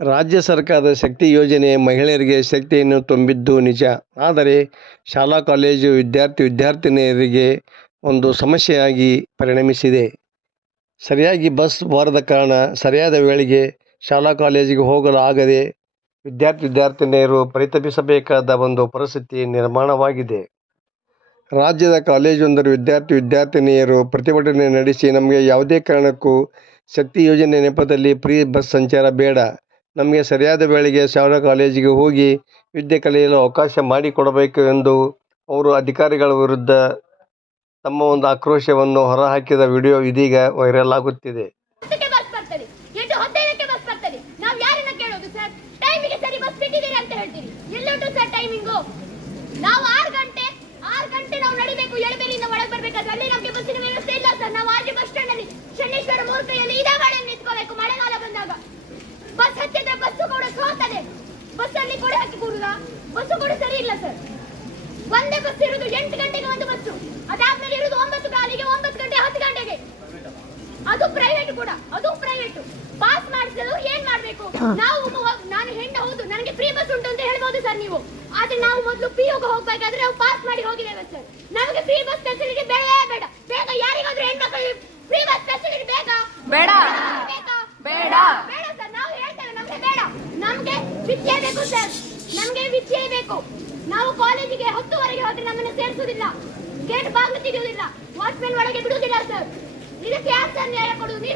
ರಾಜ್ಯ ಸರ್ಕಾರದ ಶಕ್ತಿ ಯೋಜನೆ ಮಹಿಳೆಯರಿಗೆ ಶಕ್ತಿಯನ್ನು ತುಂಬಿದ್ದು ನಿಜ. ಆದರೆ ಶಾಲಾ ಕಾಲೇಜು ವಿದ್ಯಾರ್ಥಿನಿಯರಿಗೆ ಒಂದು ಸಮಸ್ಯೆಯಾಗಿ ಪರಿಣಮಿಸಿದೆ. ಸರಿಯಾಗಿ ಬಸ್ ಬಾರದ ಕಾರಣ ಸರಿಯಾದ ವೇಳೆಗೆ ಶಾಲಾ ಕಾಲೇಜಿಗೆ ಹೋಗಲು ಆಗದೆ ವಿದ್ಯಾರ್ಥಿನಿಯರು ಪರಿತಪಿಸಬೇಕಾದ ಒಂದು ಪರಿಸ್ಥಿತಿ ನಿರ್ಮಾಣವಾಗಿದೆ. ರಾಜ್ಯದ ಕಾಲೇಜೊಂದರ ವಿದ್ಯಾರ್ಥಿನಿಯರು ಪ್ರತಿಭಟನೆ ನಡೆಸಿ, ನಮಗೆ ಯಾವುದೇ ಕಾರಣಕ್ಕೂ ಶಕ್ತಿ ಯೋಜನೆ ನೆಪದಲ್ಲಿ ಫ್ರೀ ಬಸ್ ಸಂಚಾರ ಬೇಡ, ನಮಗೆ ಸರಿಯಾದ ವೇಳೆಗೆ ಶಾಲಾ ಕಾಲೇಜಿಗೆ ಹೋಗಿ ವಿದ್ಯೆ ಕಲಿಯಲು ಅವಕಾಶ ಮಾಡಿಕೊಡಬೇಕು ಎಂದು ಅವರು ಅಧಿಕಾರಿಗಳ ವಿರುದ್ಧ ತಮ್ಮ ಒಂದು ಆಕ್ರೋಶವನ್ನು ಹೊರಹಾಕಿದ ವಿಡಿಯೋ ಇದೀಗ ವೈರಲ್ ಆಗುತ್ತಿದೆ. ನಾವು 6 ಗಂಟೆ ನಾವು ನಡಿಬೇಕು, ಎಳಬೇರಿಯಿಂದ ಒಳಗೆ ಬರಬೇಕಾದ್ರೆ ಅಲ್ಲಿ ನಮಗೆ ಬಸ್ಸಿನ ವ್ಯವಸ್ಥೆ ಇಲ್ಲ ಸರ್. ನಾವು ಆರ್ಜಿ ಬಸ್ ಸ್ಟ್ಯಾಂಡ್ ಅಲ್ಲಿ ಶನೇಶ್ವರ ಮೂರ್ತಿಯಲ್ಲಿ ಇದೇ ಗಾಡಿಯಲ್ಲಿ ನಿಂತ್ಕೋಬೇಕು. ಮಳೆಗಾಲ ಬಂದಾಗ ಬಸ್ ಹತ್ತಿದ್ರೆ ಬಸ್ಸು ಕೂಡ ಸೋತದೆ. ಬಸ್ ಅಲ್ಲಿ ಕೂಡ ಹಾಕಿ ಕೂಡುದ, ಬಸ್ಸು ಕೂಡ ಸರಿ ಇಲ್ಲ ಸರ್. ಒಂದೇ ಬಸ್ ಇರುವುದು 8 ಗಂಟೆಗೆ ಒಂದು ಬಸ್ಸು, ಅದಾದ್ಮೇಲೆ ಇರುವುದು 9 ಕಾಲಿಗೆ, 9 ಗಂಟೆ 10 ಗಂಟೆಗೆ. ಅದು ಪ್ರೈವೇಟ್ ಕೂಡ, ಅದು ಪ್ರೈವೇಟ್. ಪಾಸ್ ಮಾಡಿಸಲು ಏನ್ ಮಾಡ್ಬೇಕು ನಾವು? ನಾನು ಹೆಣ್ಣು ಹೌದು, ನನಗೆ ಫ್ರೀ ಬಸ್ ಉಂಟು ಅಂತ ಹೇಳ್ಬೋದು ಸರ್ ನೀವು. ಆದ್ರೆ ನಾವು ಮೊದಲು ಪಿಯುಗೆ ಹೋಗ್ಬೇಕಾದ್ರೆ ನಾವು ಪಾಸ್ ಮಾಡಿ ಹೋಗಿದ್ದೇವೆ ಸರ್. ನಮಗೆ ಫ್ರೀ ಬಸ್ ಫೆಸಿಲಿಟಿ ಬೇಡವೇ ಬೇಡ. ಬೇಗ ಯಾರಿಗಾದ್ರೂ ಹೆಣ್ಮಕ್ಳಿಗೆ ಫ್ರೀ ಬಸ್ ಫೆಸಿಲಿಟಿ ಬೇಕಾ? ಬೇಡ ಬೇಡ ಬೇಡ ಸರ್. ನಾವು ಹೇಳ್ತೇವೆ ನಮ್ಗೆ ಬೇಡ. ನಮ್ಗೆ ವಿದ್ಯೆ ಬೇಕು ಸರ್, ನಮ್ಗೆ ವಿದ್ಯೆ ಬೇಕು. ನಾವು ಕಾಲೇಜಿಗೆ 10ವರೆಗೆ ಹೋದ್ರೆ ನಮ್ಮನ್ನು ಸೇರಿಸುವುದಿಲ್ಲ, ಗೇಟ್ ಬಾಗಿಲು ತೆಗೆಯುವುದಿಲ್ಲ, ವಾಚ್ಮೆನ್ ಒಳಗೆ ಬಿಡುವುದಿಲ್ಲ ಸರ್. ಇದಕ್ಕೆ ಯಾರು ಸರ್ ನ್ಯಾಯ ಕೊಡುವುದು?